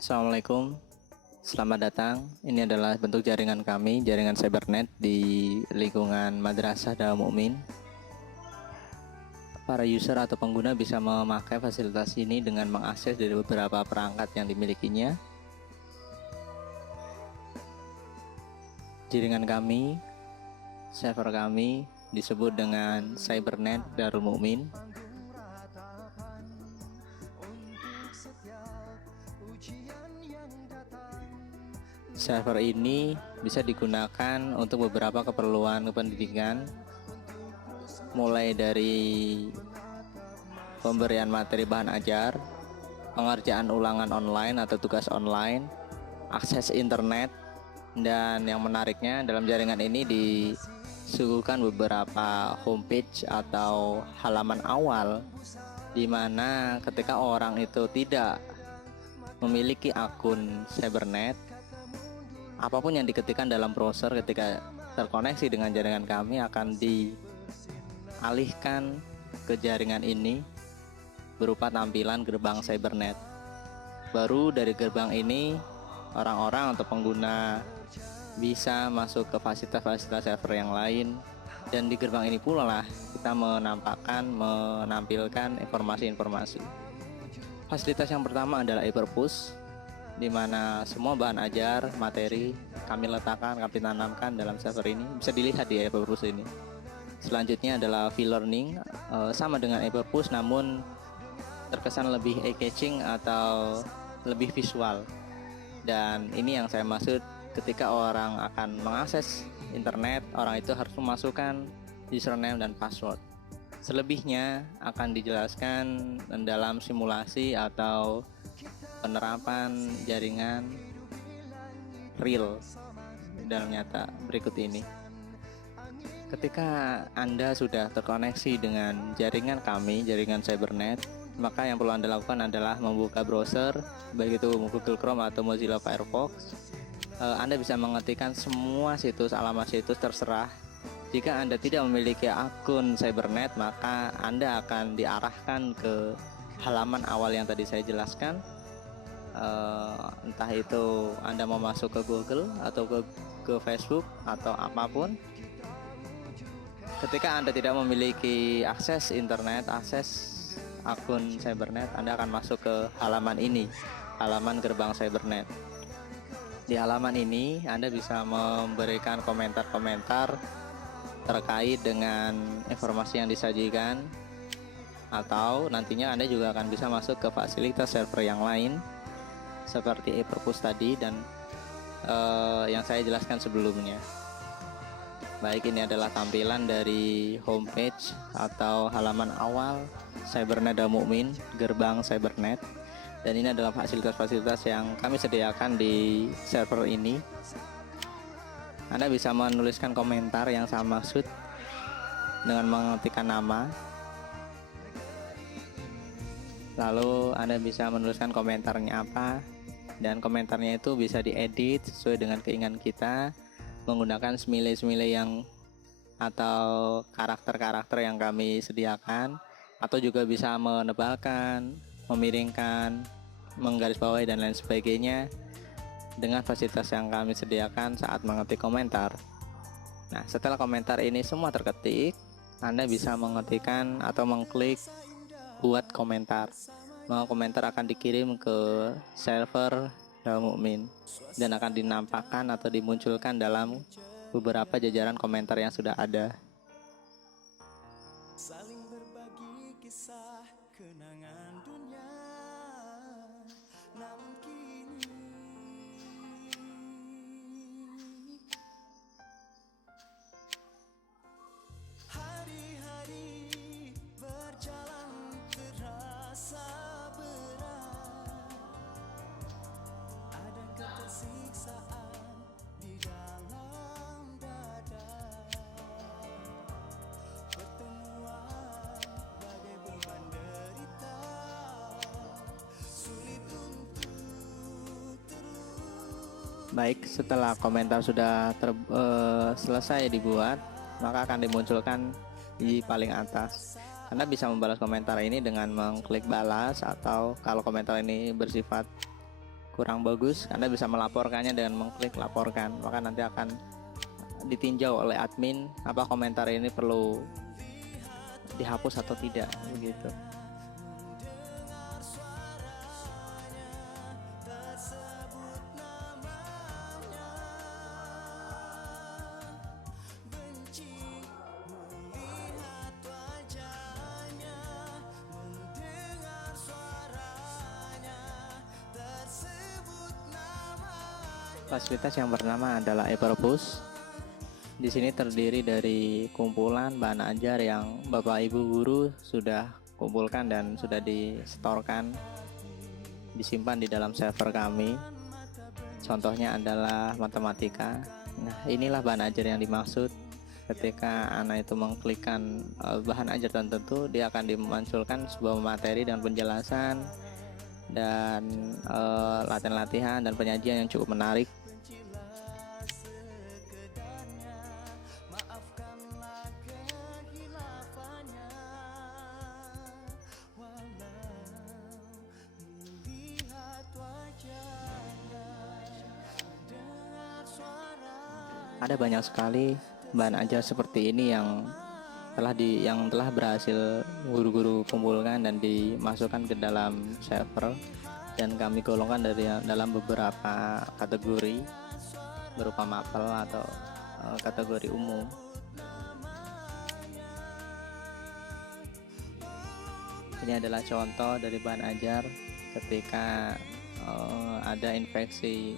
Assalamualaikum, selamat datang. Ini adalah bentuk jaringan kami, jaringan Cybernet di lingkungan Madrasah Darul Mukmin. Para user atau pengguna bisa memakai fasilitas ini dengan mengakses dari beberapa perangkat yang dimilikinya. Jaringan kami, server kami disebut dengan Cybernet Darul Mukmin. Server ini bisa digunakan untuk beberapa keperluan pendidikan, mulai dari pemberian materi bahan ajar, pengerjaan ulangan online atau tugas online, akses internet, dan yang menariknya dalam jaringan ini disuguhkan beberapa homepage atau halaman awal di mana ketika orang itu tidak memiliki akun Cybernet, apapun yang diketikkan dalam browser ketika terkoneksi dengan jaringan kami akan dialihkan ke jaringan ini berupa tampilan gerbang Cybernet. Baru dari gerbang ini orang-orang atau pengguna bisa masuk ke fasilitas-fasilitas server yang lain, dan di gerbang ini pula lah kita menampilkan informasi-informasi. Fasilitas yang pertama adalah e-perpus, di mana semua bahan ajar, materi kami letakkan, kami tanamkan dalam server ini. Bisa dilihat di e-perpus ini. Selanjutnya adalah V-learning, sama dengan e-perpus namun terkesan lebih eye-catching atau lebih visual. Dan ini yang saya maksud ketika orang akan mengakses internet, orang itu harus memasukkan username dan password. Selebihnya akan dijelaskan dalam simulasi atau penerapan jaringan real dalam nyata berikut ini. Ketika Anda sudah terkoneksi dengan jaringan kami, jaringan Cybernet, maka yang perlu Anda lakukan adalah membuka browser, baik itu Google Chrome atau Mozilla Firefox. Anda bisa mengetikkan semua situs, alamat situs terserah. Jika Anda tidak memiliki akun Cybernet, maka Anda akan diarahkan ke halaman awal yang tadi saya jelaskan. Entah itu Anda mau masuk ke Google atau ke Facebook atau apapun. Ketika Anda tidak memiliki akses internet, akses akun Cybernet, Anda akan masuk ke halaman ini, halaman gerbang Cybernet. Di halaman ini Anda bisa memberikan komentar-komentar terkait dengan informasi yang disajikan, atau nantinya Anda juga akan bisa masuk ke fasilitas server yang lain seperti e-perpus tadi dan yang saya jelaskan sebelumnya. Baik, ini adalah tampilan dari homepage atau halaman awal Cybernet Darul Mukmin, gerbang Cybernet. Dan ini adalah fasilitas-fasilitas yang kami sediakan di server ini. Anda bisa menuliskan komentar yang saya maksud dengan mengetikkan nama. Lalu Anda bisa menuliskan komentarnya apa, dan komentarnya itu bisa diedit sesuai dengan keinginan kita menggunakan smiley-smiley yang atau karakter-karakter yang kami sediakan, atau juga bisa menebalkan, memiringkan, menggarisbawahi dan lain sebagainya dengan fasilitas yang kami sediakan saat mengetik komentar. Nah, setelah komentar ini semua terketik, Anda bisa mengetikkan atau mengklik buat komentar. Maka komentar akan dikirim ke server Darul Mukmin dan akan dinampakkan atau dimunculkan dalam beberapa jajaran komentar yang sudah ada. Saling berbagi kisah kenangan dunia, namun kini hari-hari berjalan terasa berat. Ada ketersiksaan di dalam dada. Pertemuan bagai beban derita, sulit untuk terus. Baik, setelah komentar sudah selesai dibuat, maka akan dimunculkan di paling atas. Anda bisa membalas komentar ini dengan mengklik balas, atau kalau komentar ini bersifat kurang bagus, Anda bisa melaporkannya dengan mengklik laporkan, maka nanti akan ditinjau oleh admin apa komentar ini perlu dihapus atau tidak begitu. Fasilitas yang pertama adalah e-perpus. Di sini terdiri dari kumpulan bahan ajar yang Bapak Ibu guru sudah kumpulkan dan sudah disetorkan, disimpan di dalam server kami. Contohnya adalah matematika. Nah, inilah bahan ajar yang dimaksud. Ketika anak itu mengklikkan bahan ajar tertentu, dia akan dimunculkan sebuah materi dengan penjelasan dan latihan-latihan dan penyajian yang cukup menarik. Ada banyak sekali bahan ajar seperti ini yang telah berhasil guru-guru kumpulkan dan dimasukkan ke dalam server, dan kami golongkan dari dalam beberapa kategori berupa mapel atau kategori umum. Ini adalah contoh dari bahan ajar ketika ada infeksi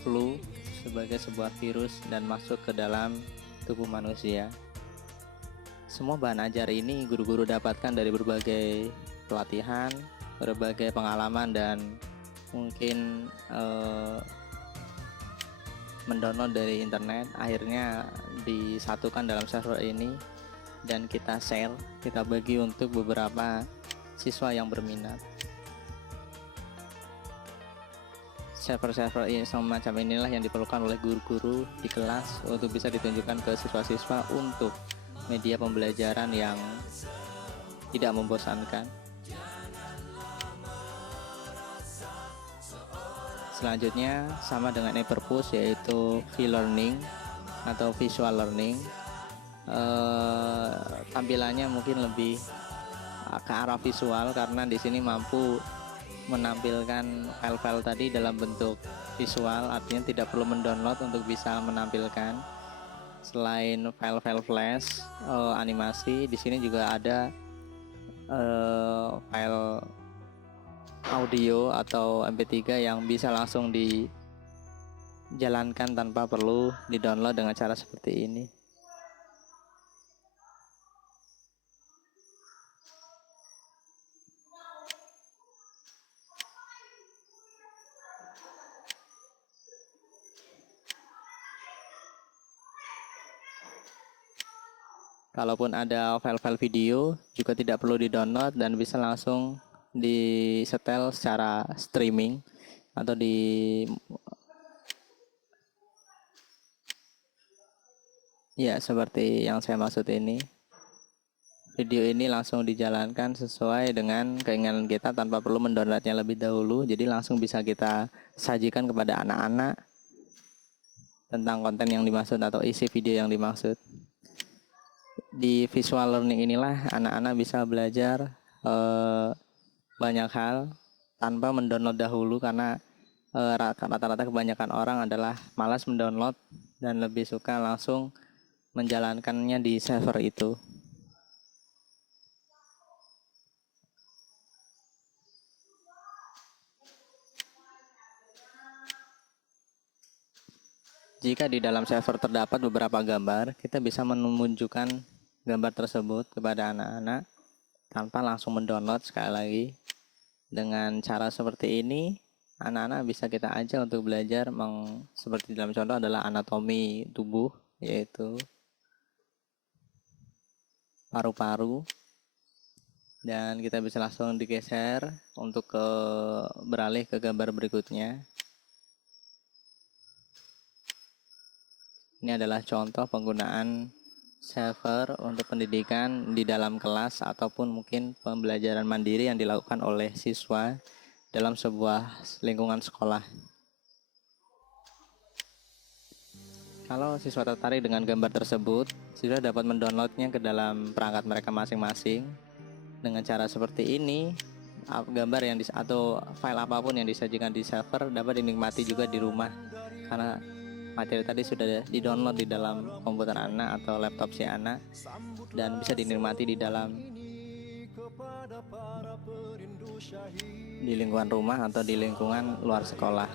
flu sebagai sebuah virus dan masuk ke dalam tubuh manusia. Semua bahan ajar ini guru-guru dapatkan dari berbagai pelatihan, berbagai pengalaman, dan mungkin mendownload dari internet. Akhirnya disatukan dalam server ini dan kita share, kita bagi untuk beberapa siswa yang berminat. Server-server semacam inilah yang diperlukan oleh guru-guru di kelas untuk bisa ditunjukkan ke siswa-siswa untuk media pembelajaran yang tidak membosankan. Selanjutnya sama dengan e-perpus, yaitu V-learning atau visual learning. Tampilannya mungkin lebih ke arah visual karena di sini mampu menampilkan file-file tadi dalam bentuk visual, artinya tidak perlu mendownload untuk bisa menampilkan. Selain file-file flash, animasi, di sini juga ada file audio atau MP3 yang bisa langsung dijalankan tanpa perlu di-download dengan cara seperti ini. Kalaupun ada file-file video juga tidak perlu di-download dan bisa langsung disetel secara streaming atau seperti yang saya maksud ini. Video ini langsung dijalankan sesuai dengan keinginan kita tanpa perlu mendownloadnya lebih dahulu. Jadi langsung bisa kita sajikan kepada anak-anak tentang konten yang dimaksud atau isi video yang dimaksud. Di visual learning inilah anak-anak bisa belajar banyak hal tanpa mendownload dahulu, karena rata-rata kebanyakan orang adalah malas mendownload dan lebih suka langsung menjalankannya di server itu. Jika di dalam server terdapat beberapa gambar, kita bisa menunjukkan gambar tersebut kepada anak-anak tanpa langsung mendownload. Sekali lagi, dengan cara seperti ini, anak-anak bisa kita ajak untuk belajar seperti dalam contoh adalah anatomi tubuh, yaitu paru-paru, dan kita bisa langsung digeser untuk beralih ke gambar berikutnya. Ini adalah contoh penggunaan server untuk pendidikan di dalam kelas ataupun mungkin pembelajaran mandiri yang dilakukan oleh siswa dalam sebuah lingkungan sekolah. Kalau siswa tertarik dengan gambar tersebut, siswa dapat mendownloadnya ke dalam perangkat mereka masing-masing. Dengan cara seperti ini, gambar yang atau file apapun yang disajikan di server dapat dinikmati juga di rumah, karena materi tadi sudah di-download di dalam komputer anak atau laptop si anak dan bisa dinikmati di dalam di lingkungan rumah atau di lingkungan luar sekolah.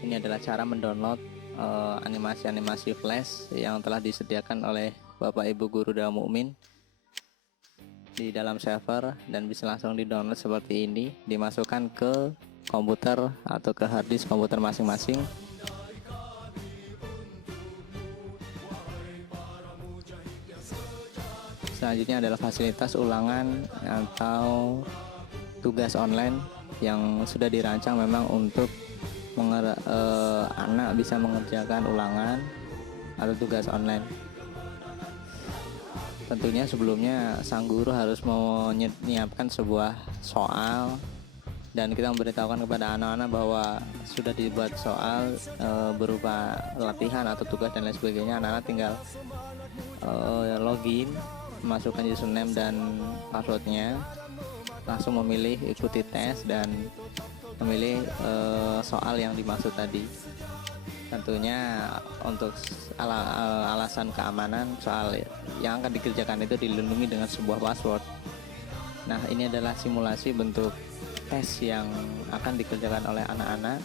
Ini adalah cara mendownload animasi-animasi flash yang telah disediakan oleh Bapak Ibu Guru Dawa Mukmin di dalam server, dan bisa langsung di-download seperti ini, dimasukkan ke komputer atau ke harddisk komputer masing-masing. Selanjutnya adalah fasilitas ulangan atau tugas online yang sudah dirancang memang untuk anak bisa mengerjakan ulangan atau tugas online. Tentunya sebelumnya sang guru harus menyiapkan sebuah soal, dan kita memberitahukan kepada anak-anak bahwa sudah dibuat soal berupa latihan atau tugas dan lain sebagainya. Anak-anak tinggal login, masukkan username dan passwordnya, langsung memilih ikuti tes dan memilih soal yang dimaksud tadi. Tentunya untuk alasan keamanan, soal yang akan dikerjakan itu dilindungi dengan sebuah password. Nah, ini adalah simulasi bentuk tes yang akan dikerjakan oleh anak-anak.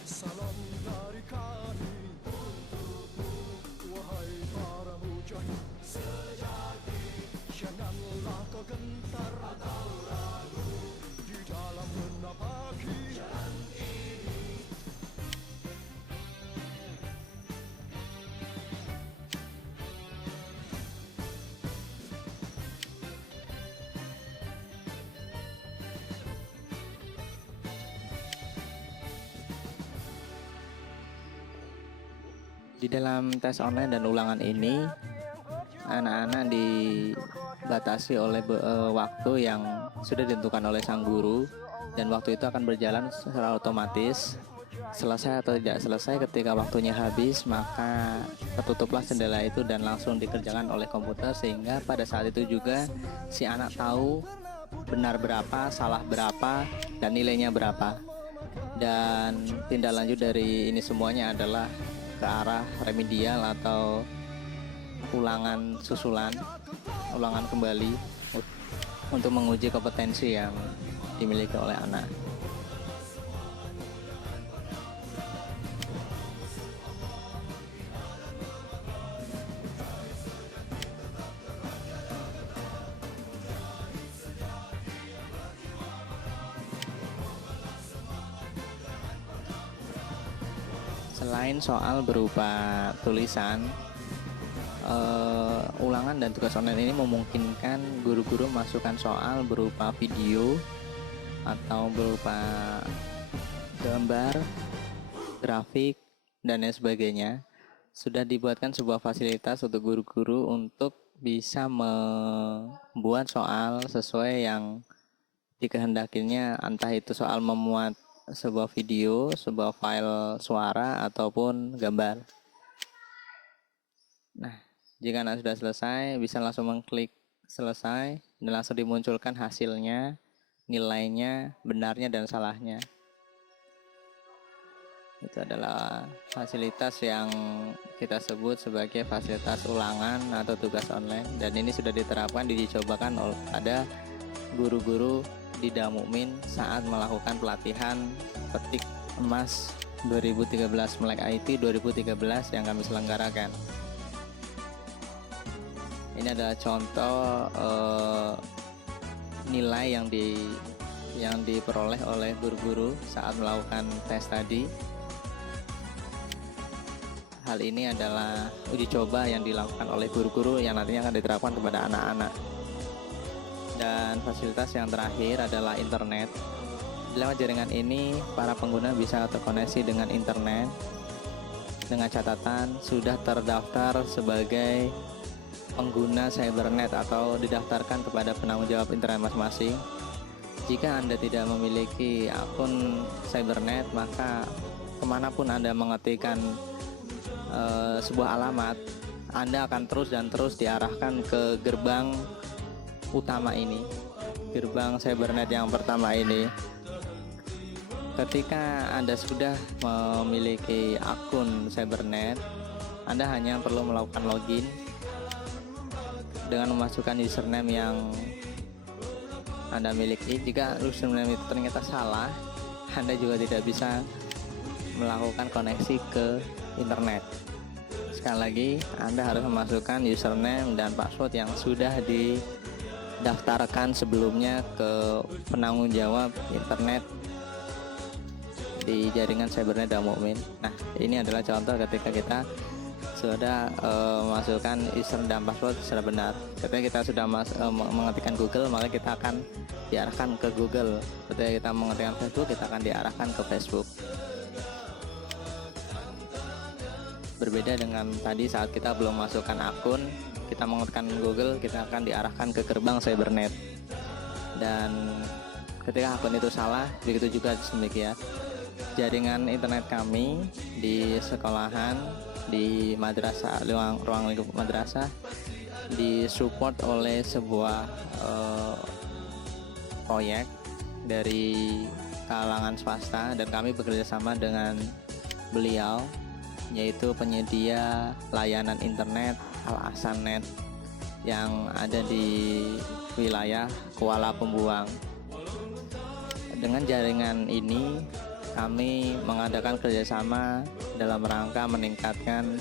Di dalam tes online dan ulangan ini, anak-anak dibatasi oleh waktu yang sudah ditentukan oleh sang guru, dan waktu itu akan berjalan secara otomatis. Selesai atau tidak selesai, ketika waktunya habis maka tertutuplah jendela itu dan langsung dikerjakan oleh komputer, sehingga pada saat itu juga si anak tahu benar berapa, salah berapa, dan nilainya berapa. Dan tindak lanjut dari ini semuanya adalah ke arah remedial atau ulangan susulan, ulangan kembali untuk menguji kompetensi yang dimiliki oleh anak. Selain soal berupa tulisan, ulangan dan tugas online ini memungkinkan guru-guru masukkan soal berupa video atau berupa gambar, grafik, dan lain sebagainya. Sudah dibuatkan sebuah fasilitas untuk guru-guru untuk bisa membuat soal sesuai yang dikehendakinya, entah itu soal memuat sebuah video, sebuah file suara, ataupun gambar. Nah, jika anak sudah selesai, bisa langsung mengklik selesai dan langsung dimunculkan hasilnya, nilainya, benarnya dan salahnya. Itu adalah fasilitas yang kita sebut sebagai fasilitas ulangan atau tugas online, dan ini sudah diterapkan, dicobakan pada guru-guru di Dawa Mukmin saat melakukan pelatihan petik emas 2013 Melek IT 2013 yang kami selenggarakan. Ini adalah contoh nilai yang diperoleh oleh guru-guru saat melakukan tes tadi. Hal ini adalah uji coba yang dilakukan oleh guru-guru yang nantinya akan diterapkan kepada anak-anak. Dan fasilitas yang terakhir adalah internet. Lewat jaringan ini, para pengguna bisa terkoneksi dengan internet dengan catatan sudah terdaftar sebagai pengguna Cybernet atau didaftarkan kepada penanggung jawab internet masing-masing. Jika Anda tidak memiliki akun Cybernet, maka kemanapun Anda mengetikkan sebuah alamat, Anda akan terus dan terus diarahkan ke gerbang utama ini, gerbang Cybernet yang pertama ini. Ketika Anda sudah memiliki akun Cybernet, Anda hanya perlu melakukan login dengan memasukkan username yang Anda miliki. Jika username itu ternyata salah, Anda juga tidak bisa melakukan koneksi ke internet. Sekali lagi, Anda harus memasukkan username dan password yang sudah didaftarkan sebelumnya ke penanggung jawab internet di jaringan Cybernet dan Mukmin. Nah, ini adalah contoh ketika kita sudah masukkan username dan password secara benar. Ketika kita sudah mengetikkan Google, maka kita akan diarahkan ke Google. Ketika kita mengetikkan Facebook, kita akan diarahkan ke Facebook. Berbeda dengan tadi saat kita belum masukkan akun, kita mengetikkan Google, kita akan diarahkan ke gerbang Cybernet. Dan ketika akun itu salah, begitu juga demikian. Jaringan internet kami di sekolahan, di madrasah, ruang lingkup madrasah, disupport oleh sebuah proyek dari kalangan swasta, dan kami bekerjasama dengan beliau, yaitu penyedia layanan internet Al Ahsan Net yang ada di wilayah Kuala Pembuang. Dengan jaringan ini kami mengadakan kerjasama dalam rangka meningkatkan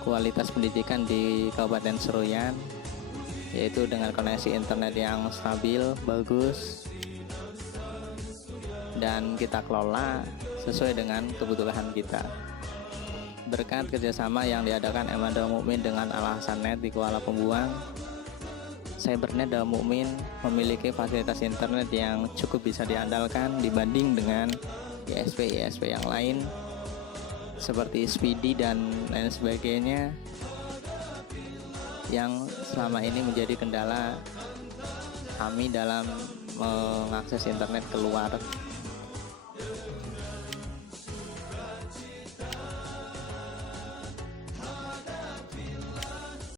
kualitas pendidikan di Kabupaten Seruyan, yaitu dengan koneksi internet yang stabil, bagus, dan kita kelola sesuai dengan kebutuhan kita. Berkat kerjasama yang diadakan Darul Mukmin dengan Al Ahsan Net di Kuala Pembuang, Cybernet Darul Mukmin memiliki fasilitas internet yang cukup bisa diandalkan dibanding dengan ISP yang lain seperti Speedy dan lain sebagainya, yang selama ini menjadi kendala kami dalam mengakses internet keluar